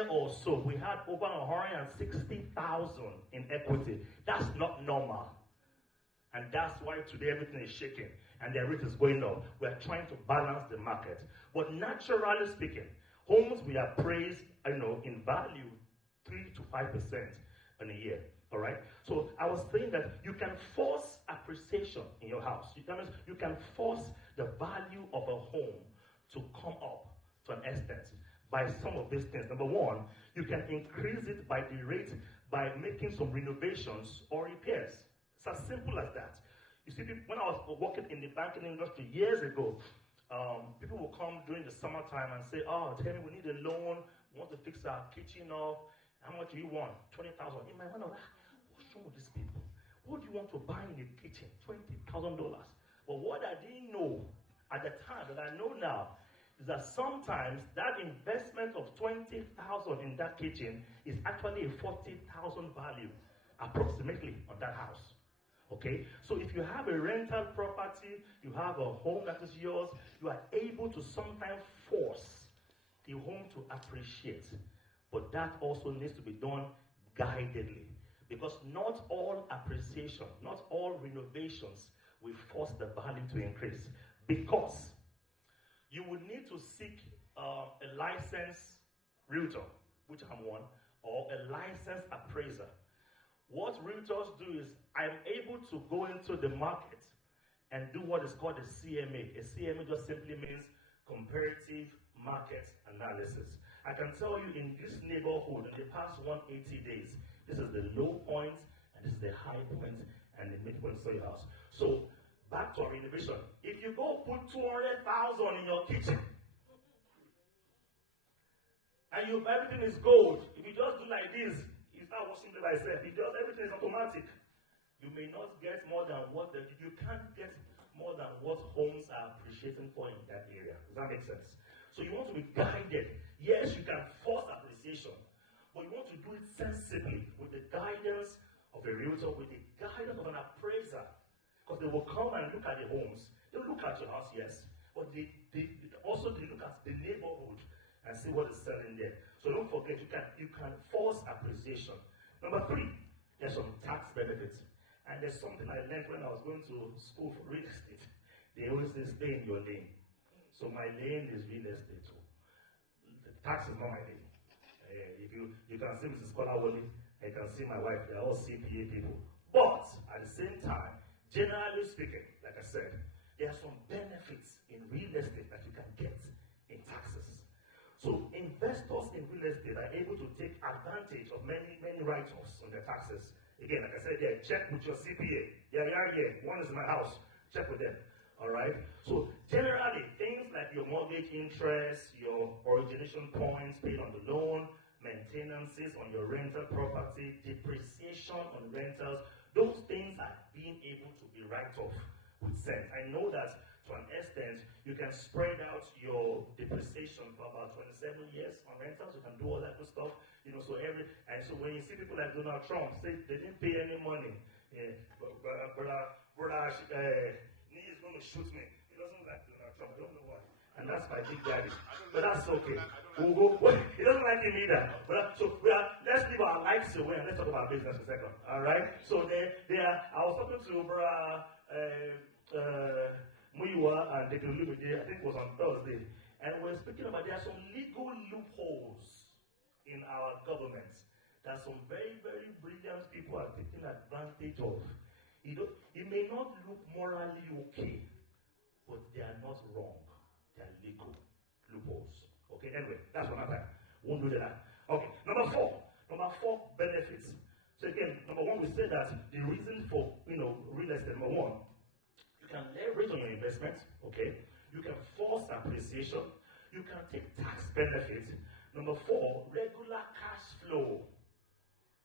year or so, we had over 160,000 in equity. That's not normal. And that's why today everything is shaking and the rate is going up. We're trying to balance the market. But naturally speaking, homes we appraised, in value 3 to 5% in a year. All right. So I was saying that you can force appreciation in your house. You can force the value of a home to come up to an extent by some of these things. Number one, you can increase it by the rate by making some renovations or repairs. It's as simple as that. You see, when I was working in the banking industry years ago, people will come during the summertime and say, "Oh, tell me, we need a loan. We want to fix our kitchen up. How much do you want? 20,000." In my mind, what's wrong with these people? What do you want to buy in the kitchen? $20,000. But what I didn't know at the time that I know now is that sometimes that investment of 20,000 in that kitchen is actually a 40,000 value, approximately, on that house. Okay, so if you have a rental property, you have a home that is yours, you are able to sometimes force the home to appreciate. But that also needs to be done guidedly. Because not all appreciation, not all renovations will force the value to increase. Because you would need to seek a licensed realtor, which I'm one, or a licensed appraiser. What realtors do is, I'm able to go into the market and do what is called a CMA. A CMA just simply means comparative market analysis. I can tell you in this neighborhood, in the past 180 days, this is the low point, and this is the high point, and the midpoint of your house. So, back to our renovation. If you go put 200,000 in your kitchen, and everything is gold, if you just do like this, you start washing it by yourself, everything is automatic. You may not get more than you can't get more than what homes are appreciating for in that area. Does that make sense? So you want to be guided. Yes, you can force appreciation, but you want to do it sensibly with the guidance of a realtor, with the guidance of an appraiser. Because they will come and look at the homes. They'll look at your house, yes, but they also look at the neighborhood and see what is selling there. So don't forget, you can force appreciation. Number 3, there's some tax benefits. And there's something I learned when I was going to school for real estate. They always say, stay in your lane. So my lane is real estate too. The tax is not my lane. If you can see Mrs. Kolawole, you can see my wife, they're all CPA people. But at the same time, generally speaking, like I said, there are some benefits in real estate that you can get in taxes. So investors in real estate are able to take advantage of many write-offs on their taxes. Again, like I said, check with your CPA. Yeah, one is in my house. Check with them. All right? So generally, things like your mortgage interest, your origination points paid on the loan, maintenances on your rental property, depreciation on rentals, those things are being able to be write-off with sense. I know that to an extent, you can spread out your depreciation for about 27 years on rentals. You can do all that good stuff. So when you see people like Donald Trump say they didn't pay any money, brother Niyi is going to shoot me. He doesn't like Donald Trump. I don't know why. And that's my big daddy. But that's okay. He doesn't like him either. Let's leave our lives away and let's talk about business for a second. All right? So I was talking to brother Muiwa and Deacon, I think it was on Thursday, and we're speaking about there are some legal loopholes in our government that some very, very brilliant people are taking advantage of. It may not look morally okay, but they are not wrong. They are legal loopholes. Okay, anyway, that's one time. Won't do that. Okay, number 4 benefits. So again, number 1, we said that the reason for real estate, number 1, you can leverage on your investment, okay? You can force appreciation. You can take tax benefits. Number 4, regular cash flow.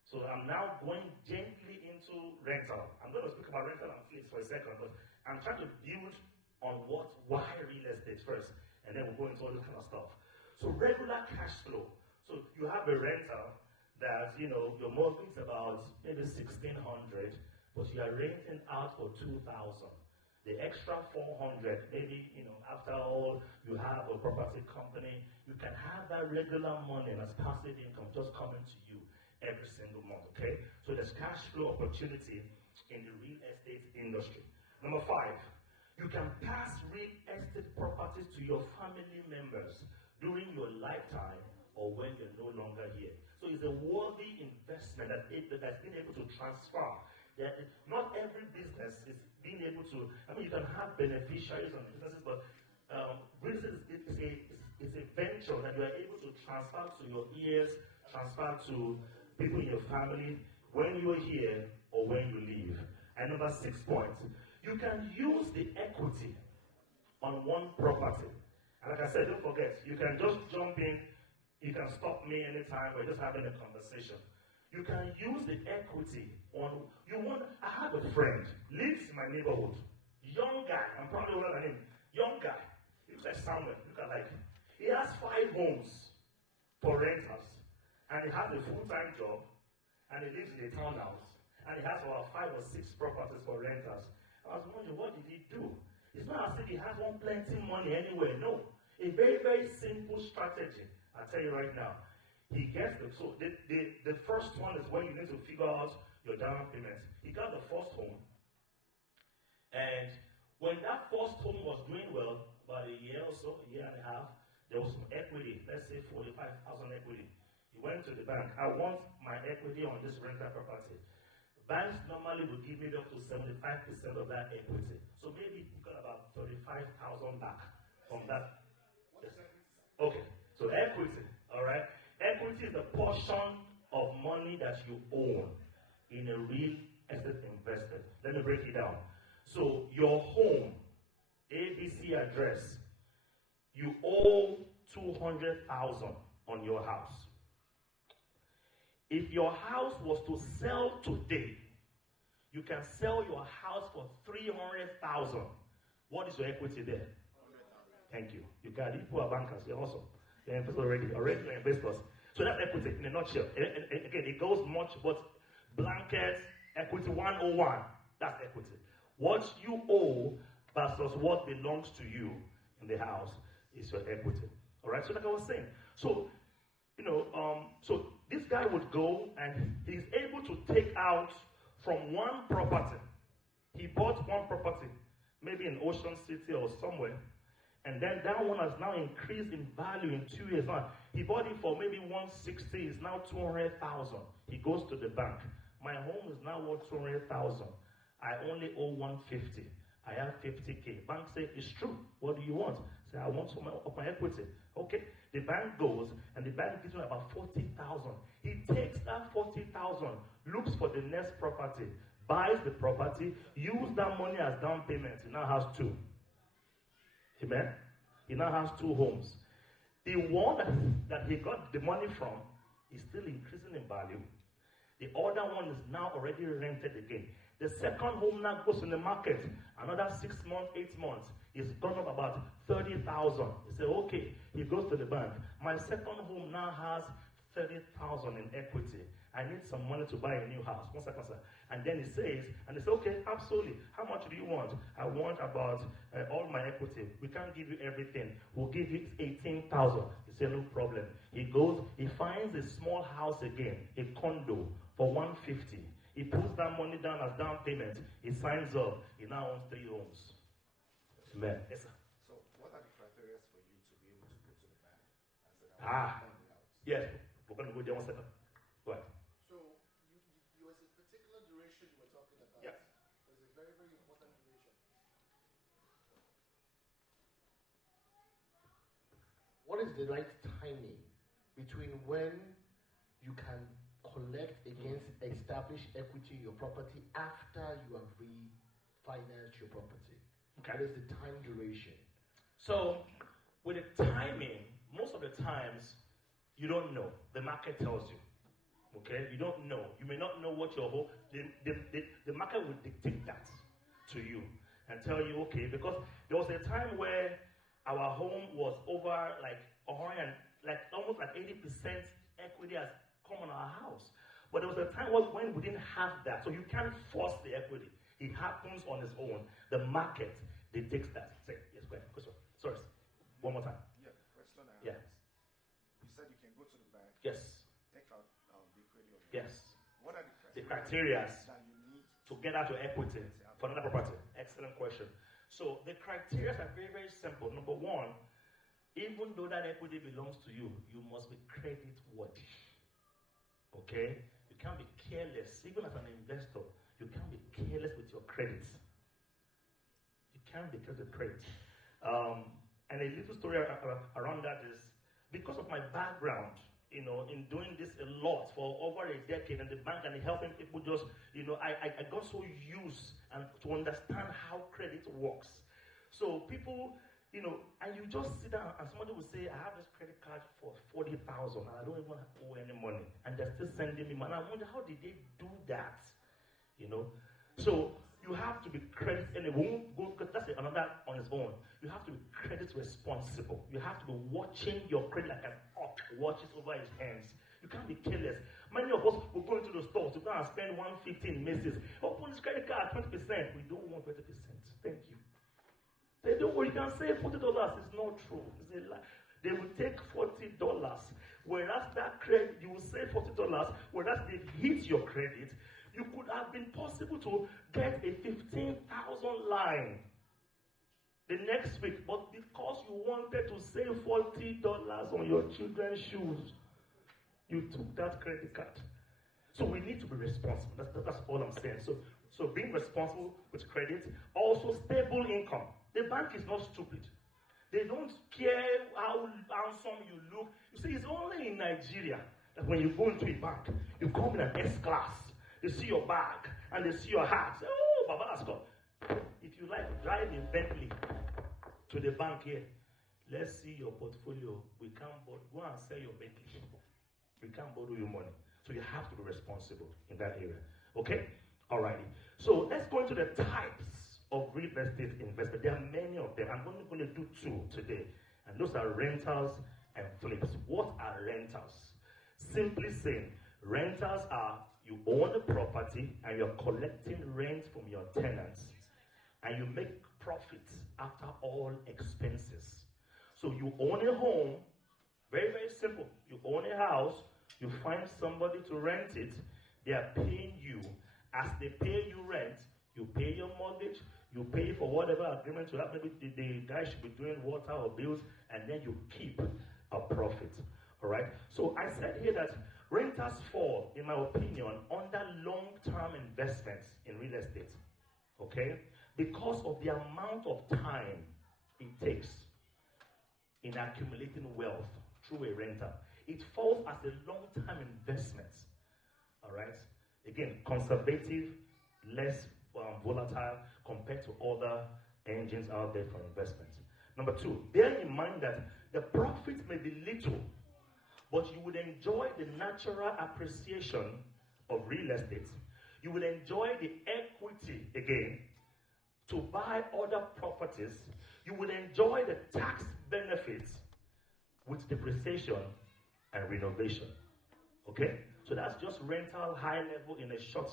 So I'm now going gently into rental. I'm going to speak about rental and fleets for a second, but I'm trying to build on why real estate first, and then we'll go into all this kind of stuff. So regular cash flow. So you have a rental that, your mortgage is about maybe $1,600, but you are renting out for $2,000. The extra 400, maybe, after all, you have a property company, you can have that regular money as passive income just coming to you every single month, okay? So there's cash flow opportunity in the real estate industry. Number 5, you can pass real estate properties to your family members during your lifetime or when you're no longer here. So it's a worthy investment that's been able to transfer. Not every business is being able to, you can have beneficiaries on businesses, but business is a venture that you are able to transfer to your heirs, transfer to people in your family when you're here or when you leave. And number 6 point, you can use the equity on one property. And like I said, don't forget, you can just jump in, you can stop me anytime, we're just having a conversation. You can use the equity on, I have a friend, lives in my neighborhood, young guy, I'm probably older than him, young guy, he looks like Samuel, he has 5 homes for renters, and he has a full-time job, and he lives in a townhouse, and he has about 5 or 6 properties for renters. I was wondering, what did he do? It's not as if he has plenty money anywhere, no. A very, very simple strategy, I'll tell you right now. He gets the first one is when you need to figure out your down payment. He got the first home, and when that first home was doing well, about a year or so, a year and a half, there was some equity, let's say 45,000 equity. He went to the bank. I want my equity on this rental property. Banks normally will give me up to 75% of that equity. So maybe he got about 35,000 back from that. Yes. Okay, so equity, all right? Equity is the portion of money that you own in a real estate investment. Let me break it down. So your home, ABC address, you owe 200,000 on your house. If your house was to sell today, you can sell your house for 300,000. What is your equity there? 100,000. Thank you. You got it. People are bankers. You're awesome. They're investors already. Already investors. So that's equity in a nutshell. Again, it goes much, but blanket equity 101. That's equity. What you owe versus what belongs to you in the house is your equity. All right. So like I was saying. So so this guy would go and he's able to take out from one property. He bought one property, maybe in Ocean City or somewhere, and then that one has now increased in value in 2 years. Now, he bought it for maybe 160, it's now 200,000. He goes to the bank. My home is now worth 200,000. I only owe 150. I have 50K. Bank says, it's true. What do you want? Say, I want some of my equity. Okay. The bank goes, and the bank gives him about 40,000. He takes that 40,000, looks for the next property, buys the property, uses that money as down payment. He now has 2. Amen? He now has 2 homes. The one that he got the money from is still increasing in value. The other one is now already rented again. The second home now goes in the market. Another 6 months, 8 months. It's gone up about 30,000. He said, okay. He goes to the bank. My second home now has 30,000 in equity. I need some money to buy a new house. 1 second, sir. And then he says, and they say, okay, absolutely. How much do you want? I want about all my equity. We can't give you everything. We'll give you 18,000. He said, no problem. He goes, he finds a small house again, a condo for 150. He puts that money down as down payment. He signs up. He now owns 3 homes. Amen. Yes, sir. So, what are the criteria for you to be able to go to the bank and say that I want the house? Yes. We're going to go there 1 second. Go ahead. So, you was a particular duration you were talking about. Yes. It was a very, very important duration. What is the right timing between when you can collect against established equity in your property after you have refinanced your property? Okay. What is the time duration? So, with the timing, most of the times, you don't know. The market tells you. Okay? You don't know. You may not know what your home... The market will dictate that to you and tell you, okay, because there was a time where our home was over almost 80% equity has come on our house. But there was a time when we didn't have that. So you can't force the equity. It happens on its own. The market dictates that. Say, yes, go ahead. Question. Sorry. One more time. Yeah, question I have. Yeah. You said you can go to the bank. Yes. Take out the equity of your Yes. What are The criteria that you need to get out your equity for another property? Excellent question. So the criteria are very, very simple. Number one, even though that equity belongs to you, you must be credit worthy. Okay? You can't be careless. Even as an investor, you can't be careless with your credit. You can't be careless with credit. And a little story around that is, because of my background, in doing this a lot for over a decade in the bank and helping people just, I got so used and to understand how credit works. So people, and you just sit down and somebody will say, I have this credit card for 40,000 and I don't even owe any money. And they're still sending me money. I wonder, how did they do that? So you have to be credit, and it won't go, because that's another on its own. You have to be credit responsible. You have to be watching your credit like an hawk watches over his hands. You can't be careless. Many of us will go into the stores to go and spend 150 in Macy's. Open this credit card, 20%. We don't want 20%. Thank you. They don't worry, you can save $40. It's not true. It's a lie. They will take $40, whereas that credit, you will save $40, whereas they hit your credit. You could have been possible to get a 15,000 line the next week, but because you wanted to save $40 on your children's shoes, you took that credit card. So we need to be responsible. That's all I'm saying. So being responsible with credit, also stable income. The bank is not stupid. They don't care how handsome you look. You see, it's only in Nigeria that when you go into a bank, you come in an S-class. They see your bag and they see your hat. Say, oh, Baba Ascot. If you like, drive a Bentley to the bank here. Let's see your portfolio. We can't go and sell your Bentley. We can't borrow you money. So you have to be responsible in that area. Okay? Alrighty. So let's go into the types of real estate investment. There are many of them. I'm only going to do two today. And those are rentals and flips. What are rentals? Simply saying, rentals are you own a property and you're collecting rent from your tenants. And you make profits after all expenses. So you own a home, very, very simple. You own a house, you find somebody to rent it, they are paying you. As they pay you rent, you pay your mortgage, you pay for whatever agreement you have. Maybe the guy should be doing water or bills, and then you keep a profit. All right? So I said here that renters fall, in my opinion, under long-term investments in real estate. Okay? Because of the amount of time it takes in accumulating wealth through a renter. It falls as a long-term investment. All right? Again, conservative, less volatile compared to other engines out there for investment. Number two, bear in mind that the profit may be little, but you would enjoy the natural appreciation of real estate. You will enjoy the equity again to buy other properties. You will enjoy the tax benefits with depreciation and renovation. Okay? So that's just rental high level in a short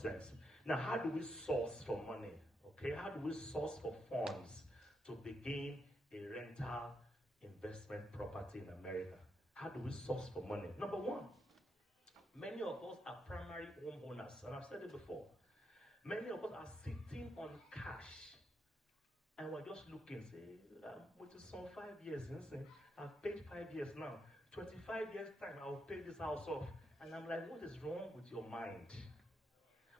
sense. Now, how do we source for money? Okay? How do we source for funds to begin a rental investment property in America? How do we source for money? Number one, many of us are primary homeowners, and I've said it before. Many of us are sitting on cash, and we're just looking, say, with some 5 years, I've paid 5 years now. 25 years time, I'll pay this house off. And I'm like, what is wrong with your mind?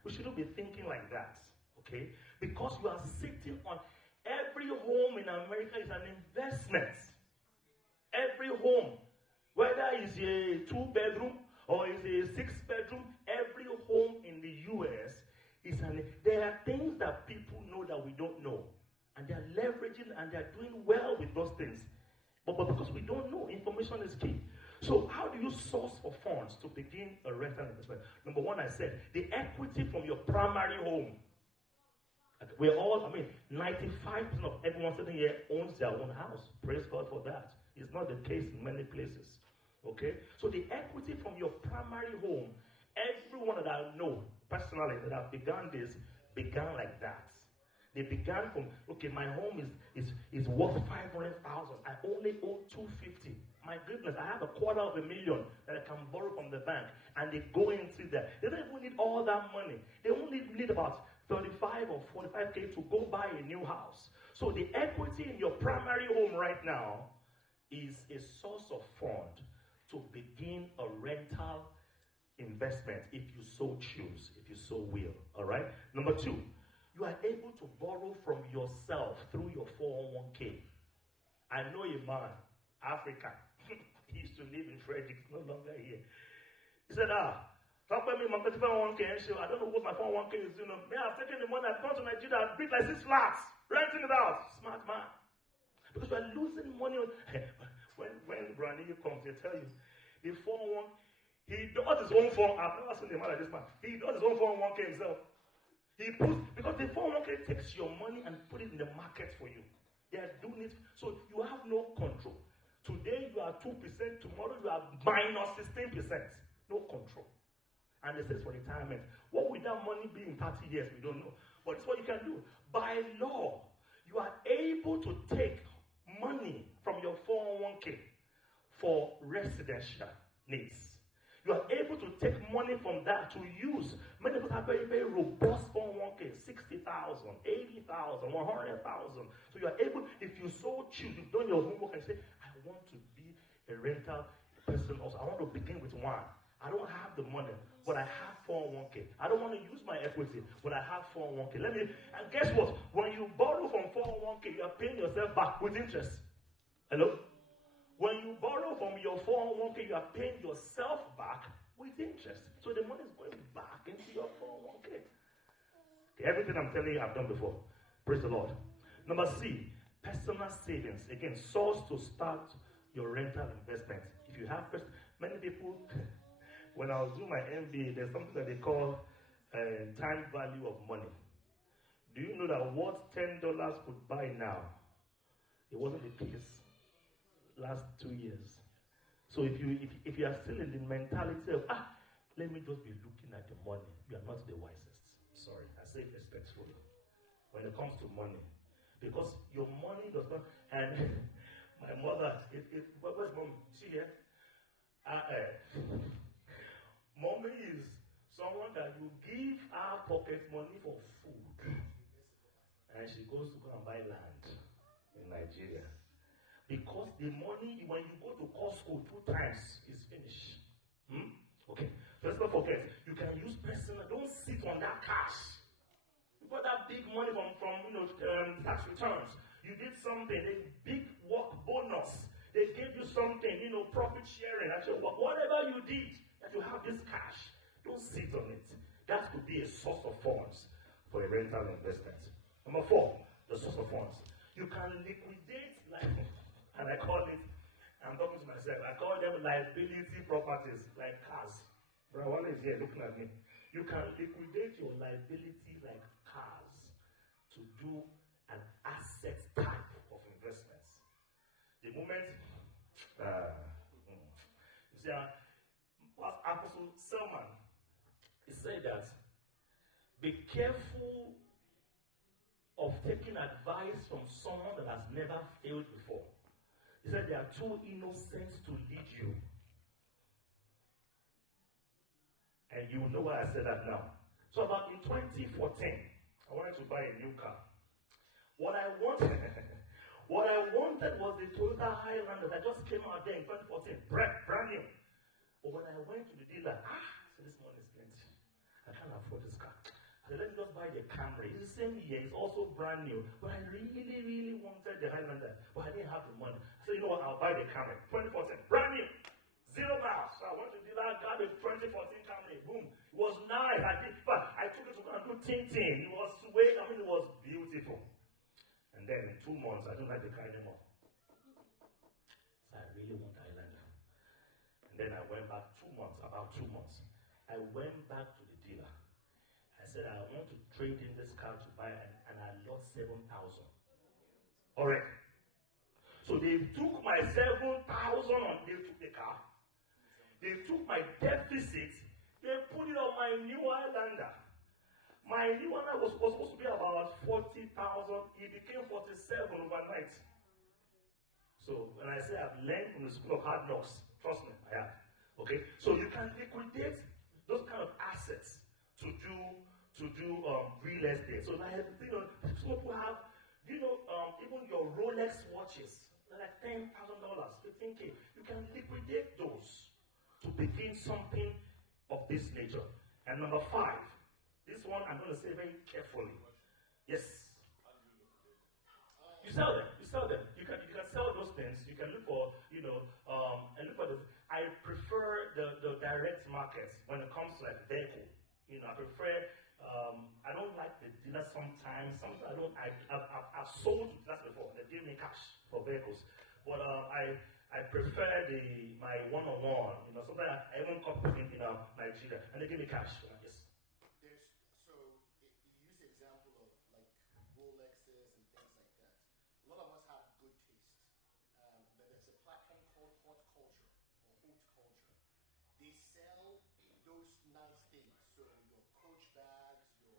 We shouldn't be thinking like that, okay? Because you are sitting on, every home in America is an investment. Every home, whether it's a 2-bedroom or it's a 6-bedroom, every home in the U.S. is there are things that people know that we don't know. And they're leveraging and they're doing well with those things. But because we don't know, information is key. So how do you source for funds to begin a rental investment? Number one, I said, the equity from your primary home. We're all, 95% of everyone sitting here owns their own house. Praise God for that. It's not the case in many places. Okay? So the equity from your primary home, everyone that I know personally that have begun this, began like that. They began from, okay, my home is worth 500,000. I only own 250. My goodness, I have $250,000 that I can borrow from the bank. And they go into that. They don't even need all that money. They only need about 35 or 45K to go buy a new house. So the equity in your primary home right now is a source of fund to begin a rental investment if you so choose, if you so will. All right? Number 2, you are able to borrow from yourself through your 401k. I know a man, Africa. He used to live in Frederick, no longer here. He said, Tope me my 401k, I don't know what my 401k is doing. Man, I've taken the money, I've gone to Nigeria, I've built like 6 flats, renting it out. Smart man. Because we're losing money. When Niyi comes, they tell you, the 401, he does his own 401k. I've never seen a man like this man. He does his own 401k himself. He puts, because the 401k takes your money and put it in the market for you. They are doing it, so you have no control. Today you are 2%, tomorrow you are minus 16%. No control. And it says for retirement. What will that money be in 30 years? We don't know. But it's what you can do. By law, you are able to take money from your 401k for residential needs. You are able to take money from that to use. Many people have very, very robust 401k, 60,000, 80,000, 100,000. So you are able, if you so choose, you've done your homework and say, I want to be a rental person also. I want to begin with one. I don't have the money, but I have 401k. I don't want to use my equity, but I have 401k. And guess what? When you borrow from 401k, you are paying yourself back with interest. Hello? When you borrow from your 401k, you are paying yourself back with interest. So the money is going back into your 401k. Okay, everything I'm telling you, I've done before. Praise the Lord. Number C, personal savings. Again, source to start your rental investment. If you have many people, when I was doing my MBA, there's something that they call time value of money. Do you know that what $10 could buy now, it wasn't the case last 2 years. So if you are still in the mentality of, let me just be looking at the money, you are not the wisest. Sorry, I say it respectfully. When it comes to money. Because your money does not, and my mother, where's mom? Is she here? Mommy is someone that you give her pocket money for food. And she goes to go and buy land in Nigeria. Because the money, when you go to Costco 2 times, is finished. Okay. So let's not forget, you can use personal, don't sit on that cash. You got that big money from tax returns. You did something, a big work bonus. They gave you something, profit sharing. Actually, whatever you did, that you have this cash, don't sit on it. That could be a source of funds for a rental investment. Number 4, the source of funds. You can liquidate, and I call it, I'm talking to myself, I call them liability properties, like cars. Brother Wale is here looking at me. You can liquidate your liability like cars to do an asset type of investments. The moment, you see, Apostle Selman, he said that, be careful of taking advice from someone that has never failed before. He said they are too innocent to lead you. And you know why I said that now. So about in 2014, I wanted to buy a new car. What I wanted was the Toyota Highlander that just came out there in 2014, brand new. But when I went to the dealer, so this money is plenty. I can't afford this car. I said, let me just buy the Camry. It's the same year, it's also brand new. But I really, really wanted the Highlander, but I didn't have the money. So you know what, I'll buy the Camry. 2014, brand new, 0 miles. So I went to the dealer, got the 2014 Camry. Boom. It was nice. I took it to go and do tinting. It was it was beautiful. And then in 2 months, I don't like the car anymore. So I really want the Highlander. And then I went back 2 months, about 2 months. I went back to the dealer. I said, I want to trade in this car to buy, and I lost 7,000. All right. So they took my 7,000 and they took the car. They took my deficit, they put it on my new Highlander. My new one was supposed to be about 40,000. It became 47 overnight. So when I say I've learned from the school of hard knocks, trust me, I have. Okay, so you can liquidate those kind of assets to do real estate. So like some people have, even your Rolex watches, they're like $10,000, $15K. You can liquidate those to begin something of this nature. And number 5, this one I'm going to say very carefully. Yes. You sell them. You can sell those things. You can look for, and look for this. I prefer the direct markets when it comes to like vehicle. I prefer, I don't like the dealers sometimes. Sometimes I don't, I've sold to dealers before. They give me cash for vehicles. But I prefer my one-on-one. Sometimes I even come to Nigeria and they give me cash. Yes. You use the example of like Rolexes and things like that. A lot of us have good taste, but there's a platform called hot culture or hot culture. They sell those nice things. So your Coach bags, your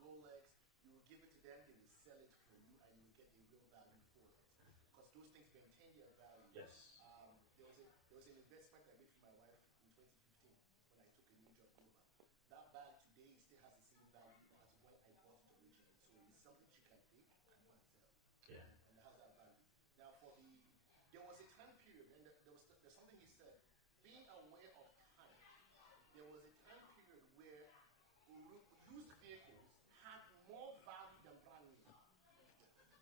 Rolex, you will give it to them, they will sell it for you, and you will get a real value for it. Because those things maintain their value. Yes. There was an investment I made for my wife in 2015 when I took a new job global. That bag today still has the same value as when I bought it originally. So it's something she can take and go and sell. Yeah. And it has that value. Now there was a time period, and there's something he said, being aware of time. There was a time period where used vehicles had more value than brand new.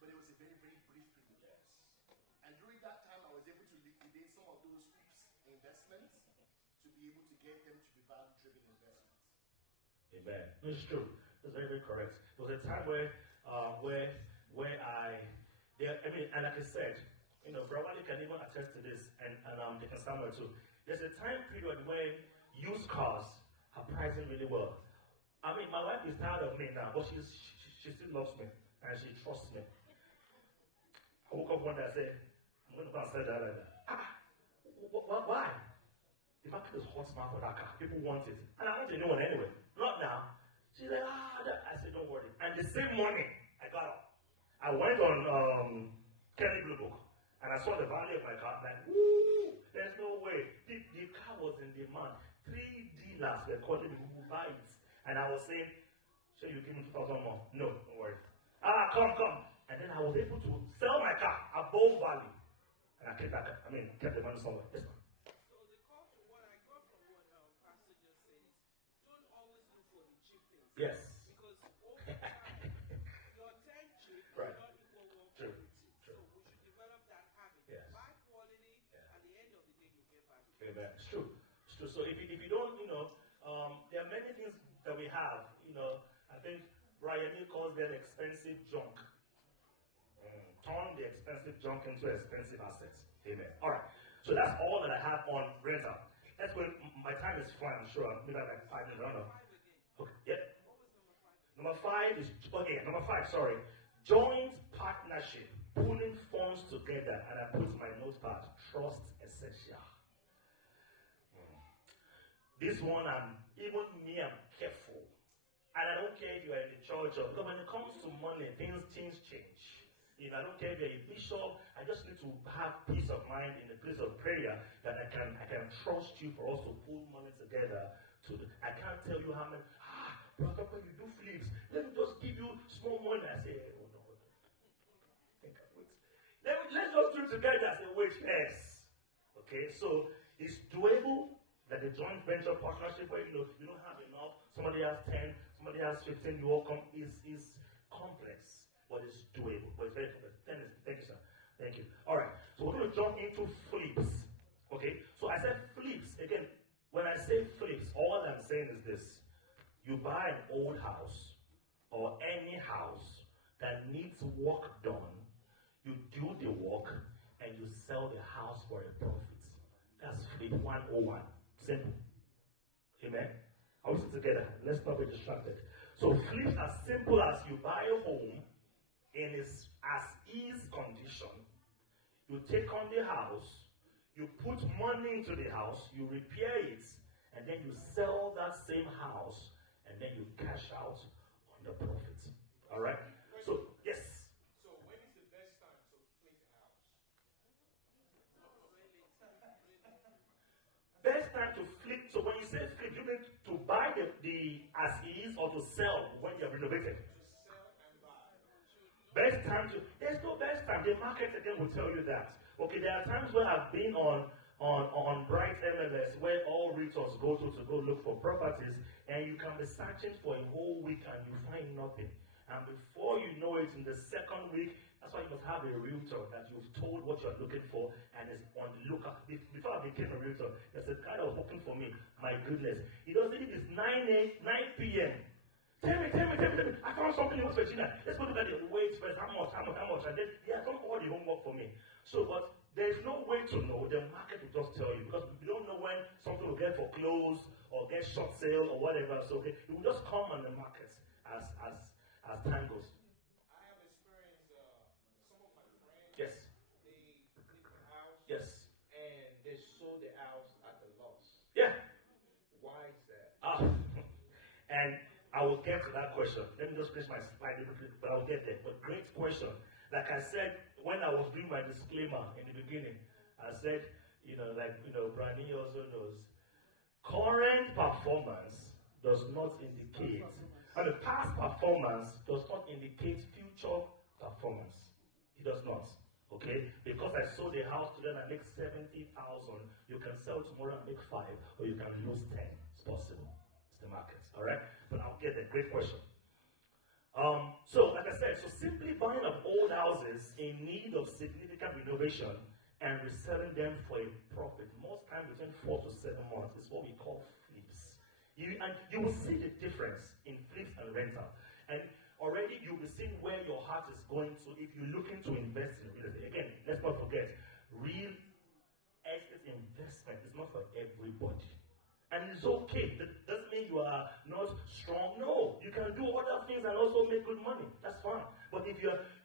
But it was a very, very brief period. Yes. And during that time, I was able to liquidate some of those investments to be able to get them to be value-driven investments. Amen. It's true. That's very, very correct. There was a time where and like I said, Brother Wally can even attest to this, and Deacon Samuel too. There's a time period when used cars are pricing really well. I mean, my wife is tired of me now, but she still loves me and she trusts me. I woke up one day and said, I'm going to go and sell that like that. Why? The market is hot smart for that car. People want it. And I want a new one anyway. Not now. She's like, I said, don't worry. And the same morning, I got up. I went on Kelly Blue Book and I saw the value of my car. Like, woo! There's no way. The car was in demand. 3 dealers were calling me who buy it. And I was saying, so you give me 2,000 more? No, don't worry. Come. And then I was able to sell my car above value. And I kept that car. Kept the money somewhere. Yes, ma'am. So the culture, what I got from what Pastor just said is, don't always look for the cheap things. Yes. Because over time, your 10 cheap will Right. not equal well True. quality. True. So we should develop that habit. Yes. Buy quality, at the end of the day, you get value. Amen. It's true. It's true. So if you don't, there are many things that we have. I think Brian calls them expensive junk. Turn the expensive junk into expensive assets. Amen. All right. So that's all that I have on rental. Let's go. My time is fine, I'm sure. Maybe like 5 minutes. I don't know. Okay. Yep. Number 5 is sorry. Joint partnership, pulling funds together, and I put my notepad. Trust essential. This one, I'm careful. And I don't care if you're in the church or, because when it comes to money, things change. I don't care if you're a bishop. I just need to have peace of mind in the place of prayer that I can trust you for us to pull money together. I can't tell you how many. Brother, when you do flips, let me just give you small money. I say, oh no. Think I wait. Let's just do it together. I say, wait first. Okay, so it's doable. That the joint venture partnership where you don't have enough, somebody has 10, somebody has 15, you all come is complex, but it's doable. But it's very complex. Thank you, sir. Thank you. All right. So we're going to jump into flips. Okay. So I said flips again. When I say flips, all I'm saying is this: you buy an old house or any house that needs work done, you do the work, and you sell the house for a profit. That's flip 101. Simple. Amen. I'll sit together. Let's not be distracted. So flips as simple as you buy a home in its as-is condition. You take on the house, you put money into the house, you repair it, and then you sell that same house and then you cash out on the profits. All right? So, yes. So when is the best time to flip a house? Best time to flip. So when you say flip, you mean to buy the as is or to sell when you're renovated? To sell and buy. Best time to, there's no best time. The market again will tell you that. Okay, there are times where I've been on Bright MLS where all realtors go to go look for properties, and you can be searching for a whole week and you find nothing. And before you know it, in the second week, that's why you must have a realtor that you've told what you're looking for and is on the lookout. Before I became a realtor, there's a guy that was looking for me. My goodness. He doesn't think it's 9 p.m. Tell me. I found something in West Virginia. Let's go look at it. Wait first. How much? And then he has done all the homework for me. So, but there's no way to know. The market will just tell you, because we don't know when something will get foreclosed or get short sale or whatever. So it will just come on the market as time goes. I have experienced some of my friends. Yes. They flip the house. Yes. And they sold the house at a loss. Yeah. Why is that? And I will get to that question. Let me just finish my slide, but I'll get there. But great question. Like I said, when I was doing my disclaimer in the beginning, I said, Brian Niyi also knows, current performance does not indicate, and the past performance does not indicate future performance. It does not. Okay? Because I sold a house today and I make 70,000, you can sell tomorrow and make 5, or you can lose 10. It's possible. It's the market. Alright? But I'll get the great question. So like I said, simply buying up old houses in need of significant renovation and reselling them for a profit, most times between 4 to 7 months, is what we call flips. You will see the difference in flips and rental. And already you'll be seeing where your heart is going to if you're looking to invest in real estate. Again, let's not forget, real estate investment is not for everybody. And it's okay. That doesn't mean you are not strong. No, you can do other things and also make good money. That's fine. But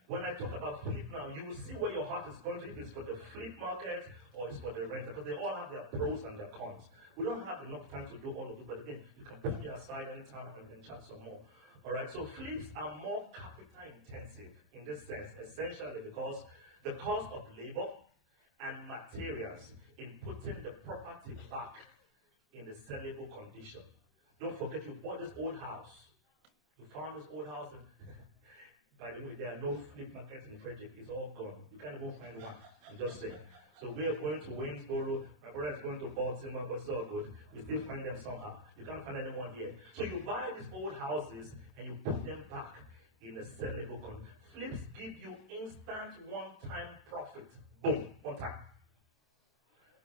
when I talk about flip now, you will see where your heart is going to, if it's for the flip market or it's for the renter, because they all have their pros and their cons. We don't have enough time to do all of it, but again, you can put me aside anytime and then chat some more. All right, so flips are more capital intensive in this sense, essentially because the cost of labor and materials in putting the property back in a sellable condition. Don't forget, you bought this old house. You found this old house, and by the way, there are no flip markets in Frederick. It's all gone. You can't go find one. I'm just saying. So we are going to Waynesboro. My brother is going to Baltimore, but it's all good. We still find them somehow. You can't find anyone here. So you buy these old houses and you put them back in a sellable condition. Flips give you instant one-time profit. Boom, one time.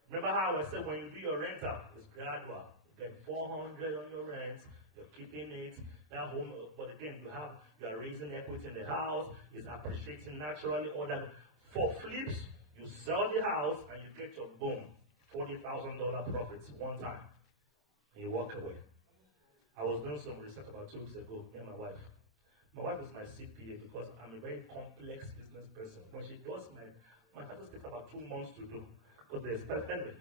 Remember how I said when you do your rental, it's gradual. You get 400 on your rent, you're keeping it. That home, but again, you are raising equity in the house, it's appreciating naturally. All that. For flips, you sell the house and you get your boom, $40,000 profits one time, and you walk away. I was doing some research about 2 weeks ago, me and my wife. My wife is my CPA because I'm a very complex business person. When she does my taxes takes about 2 months to do. Anyway,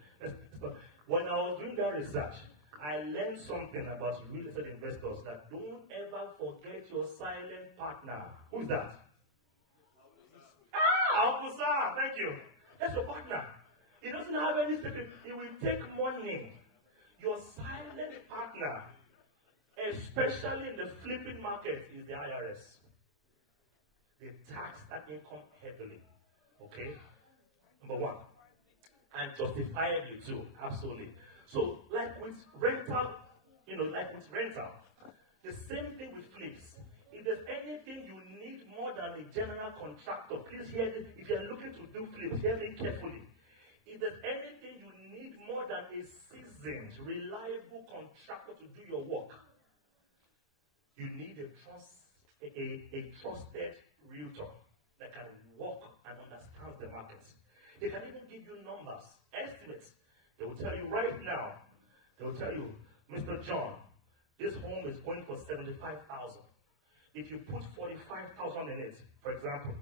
when I was doing that research, I learned something about real estate investors, that don't ever forget your silent partner. Who's that? Amusa, thank you. That's your partner. He doesn't have any secret. He will take money. Your silent partner, especially in the flipping market, is the IRS. They tax that income heavily. Okay? Number one. And justifiably too, absolutely. So, like with rental, the same thing with flips. If there's anything you need more than a general contractor, please hear this. If you're looking to do flips, hear me carefully. If there's anything you need more than a seasoned, reliable contractor to do your work, you need a trusted realtor that can work and understands the markets. They can even give you numbers, estimates. They will tell you right now, Mr. John, this home is going for $75,000. If you put $45,000 in it, for example,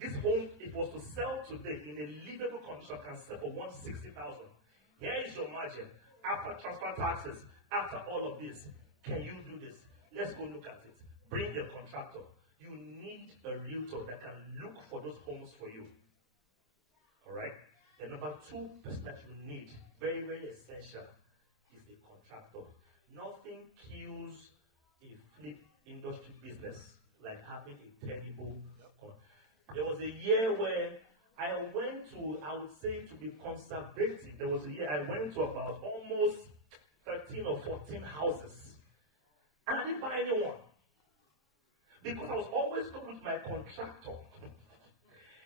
this home, if it was to sell today in a livable condition, can sell for $160,000. Here is your margin. After transfer taxes, after all of this, Can you do this? Let's go look at it. Bring a contractor. You need a realtor that can look for those homes for you. All right? The number 2 person that you need, very, very essential, is a contractor. Nothing kills a flip industry business like having a terrible contractor. There was a year where I went to, I would say to be conservative, there was a year I went to about almost 13 or 14 houses. And I didn't buy anyone. Because I was always going with my contractor.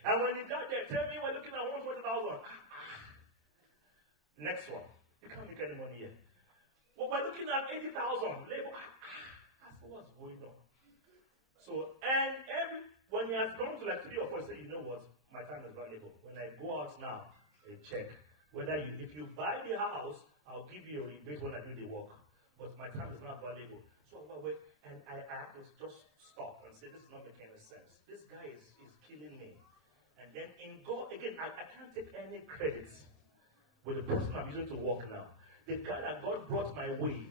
And when he got there, tell me we're looking at 120,000. Next one. You can't make any money here. Well, we're looking at 80,000. Labor. I said, what's going on? So, and when he has gone to like 3 or 4, say, you know what? My time is valuable. When I go out now, they check. If you buy the house, I'll give you a rebate when I do the work. But my time is not valuable. So I wait, and I have to just stop and say, this is not making any sense. This guy is killing me. And then in God, again, I can't take any credits with the person I'm using to work now. The guy that God brought my way.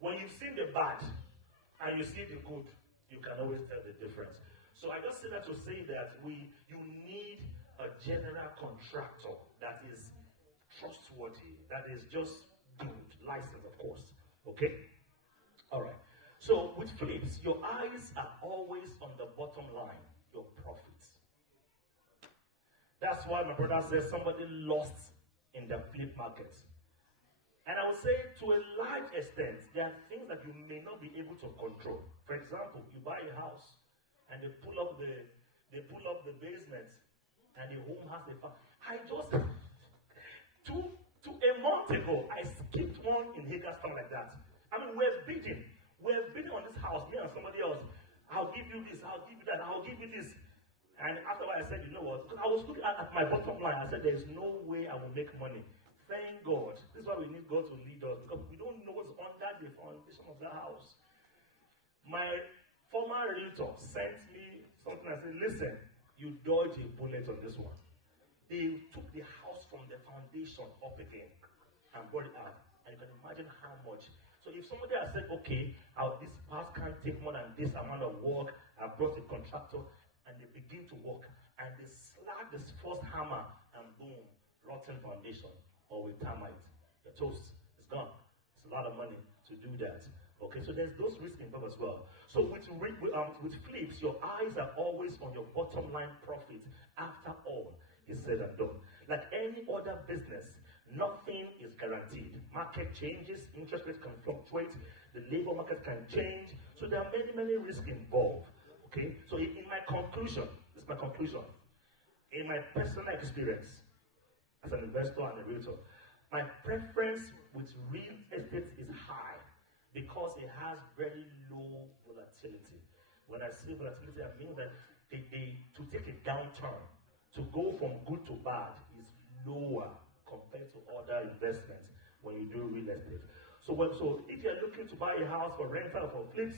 When you've seen the bad and you see the good, you can always tell the difference. So I just say that to say that you need a general contractor that is trustworthy, that is just good, licensed, of course. Okay? All right. So with flips, your eyes are always on the bottom line, your profits. That's why my brother says somebody lost in the flip market. And I would say to a large extent, there are things that you may not be able to control. For example, you buy a house and they pull up the basement and the home has a fan. I just a month ago, I skipped one in Hagerstown like that. I mean, we're bidding on this house, me and somebody else. I'll give you this, I'll give you that, I'll give you this. And afterwards I said, you know what? Because I was looking at my bottom line. I said, there's no way I will make money. Thank God. This is why we need God to lead us. Because we don't know what's under the foundation of the house. My former realtor sent me something. I said, listen, you dodged a bullet on this one. They took the house from the foundation up again and brought it out. And you can imagine how much. So if somebody has said, okay, this house can't take more than this amount of work, I brought a contractor, and they begin to work, and they slap this first hammer, and boom, rotten foundation, or with termite. Your toast is gone. It's a lot of money to do that. Okay, so there's those risks involved as well. So with flips, your eyes are always on your bottom line profit after all is said and done. Like any other business, nothing is guaranteed. Market changes, interest rates can fluctuate, the labor market can change. So there are many, many risks involved. Okay, so in my conclusion, this is my conclusion. In my personal experience as an investor and a realtor, my preference with real estate is high because it has very low volatility. When I say volatility, I mean that to take a downturn, to go from good to bad is lower compared to other investments when you do real estate. So if you're looking to buy a house for rental or for flips,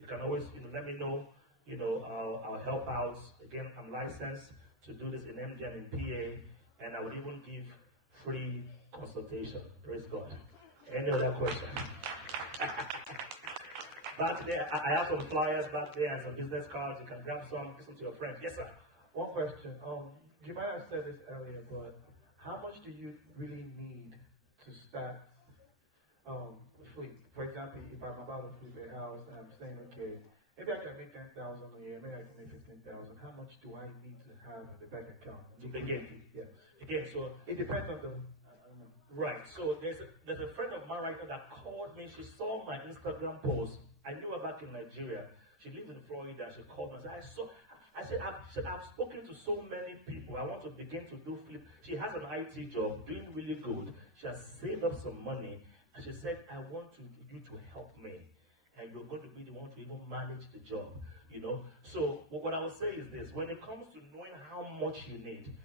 you can always let me know. I'll help out. Again, I'm licensed to do this in MD and in PA, and I would even give free consultation. Praise God. Any other question? Back there, I have some flyers back there and some business cards. You can grab some, give some to your friends. Yes, sir. One question. You might have said this earlier, but how much do you really need to start flip? For example, if I'm about to flip a house and I'm saying, okay, maybe I can make 10,000 a year, maybe I can make 15,000. How much do I need to have in the bank account? To begin. Yes. Again, so it depends on the. Right. So there's a friend of mine right now that called me. She saw my Instagram post. I knew her back in Nigeria. She lives in Florida. She called me and said, I've spoken to so many people. I want to begin to do flip. She has an IT job, doing really good. She has saved up some money, and she said, I want you to help me. And you're going to be the one to even manage the job, So what I will say is this: when it comes to knowing how much you need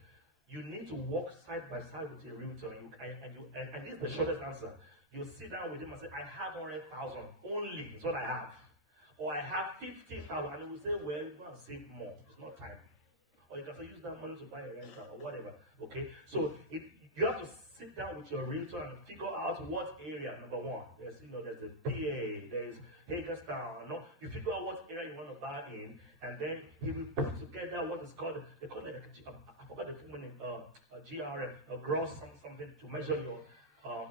to walk side by side with a realtor, and this is the shortest answer. You sit down with him and say, I have 100,000 only, is what I have. Or I have 50,000, and he will say, well, you're going to save more. It's not time. Or you can say, use that money to buy a rental or whatever. Okay? So you have to sit down chat with your realtor and figure out what area. Number one, there's a PA, there's Hagerstown. You figure out what area you want to buy in, and then he will put together what is called, they call it I forgot the full name, a GRM, a gross something to measure your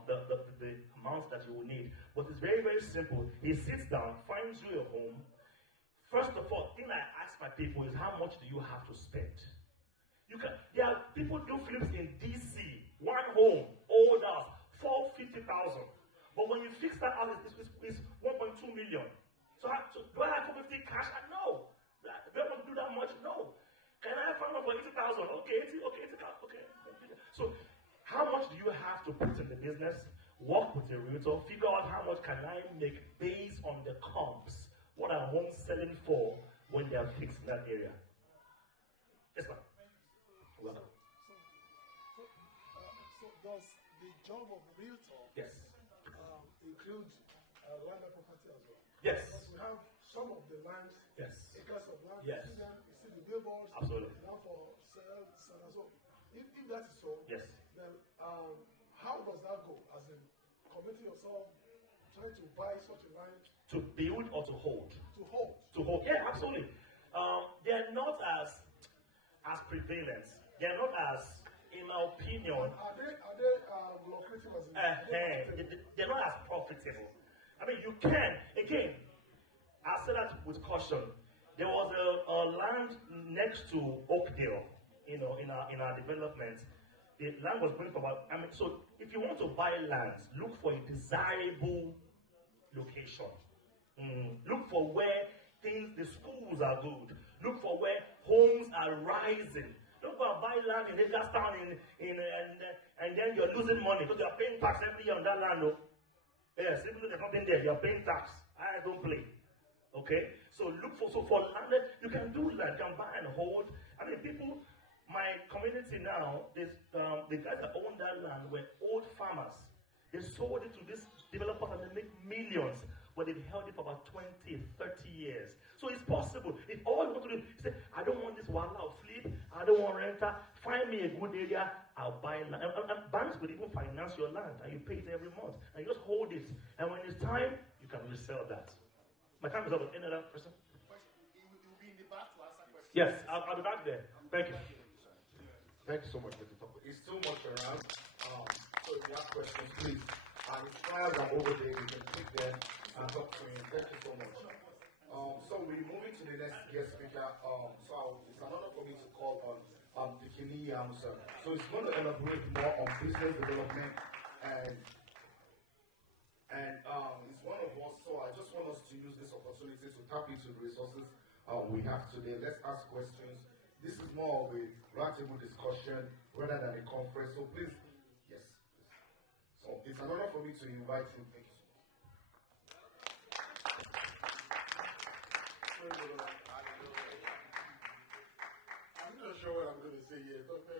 the amount that you will need. But it's very, very simple. He sits down, finds you a home. First of all, the thing I ask my people is, how much do you have to spend? There are people do flips in DC, one home, old house, 450,000. But when you fix that house, it's 1.2 million. So do I have 450 cash? No. Do I want to do that much? No. Can I find one for 80,000? Okay, 80,000. Okay. So how much do you have to put in the business? Work with a realtor, figure out how much can I make based on the comps. What are homes selling for when they are fixed in that area? Yes, ma'am. Welcome. So does the job of realtor include land and property as well? Yes. Because we have some of the lands, acres of land. Yes. You see the billboards. Absolutely. Now for sale. So if that is so, yes. Then how does that go? As in committing yourself, trying to buy such a land. To build or to hold? To hold. To hold. Yeah, absolutely. They are not as prevalent. They are not as, in my opinion. Are they lucrative as in? They're not as profitable. I mean, you can. Again, I say that with caution. There was a land next to Oakdale, in our development. The land was going for about. So if you want to buy lands, look for a desirable location. Look for where the schools are good. Look for where homes are rising. Don't go and buy land in Hagerstown and then you're losing money because you're paying tax every year on that land. No? Yes, even though there's nothing there, you're paying tax. I don't play. Okay? So for land, you can do that. You can buy and hold. I mean, people, my community now, the guys that own that land were old farmers. They sold it to this developer and they make millions. But they've held it for about 20, 30 years. So it's possible. If all you want to do is say, I don't want this one, I'll flip, I don't want renter, find me a good area, I'll buy land. And banks will even finance your land and you pay it every month. And you just hold it. And when it's time, you can resell that. My time is up. Any other person? You will be in the back to answer questions. Yes, I'll be back there. Thank you. Thank you so much, Mr. Tope. It's too much around. So if you have questions, please. And the files are over there. You can click them and talk to him. Thank you so much. So we're moving to the next guest speaker. It's an honor for me to call on Deacon Niyi Amusa. So he's going to elaborate more on business development and he's one of us. So I just want us to use this opportunity to tap into the resources we have today. Let's ask questions. This is more of a roundtable discussion rather than a conference. So please, yes. So it's an honor for me to invite you. Thank you so much. I'm not sure what I'm going to say here. Tope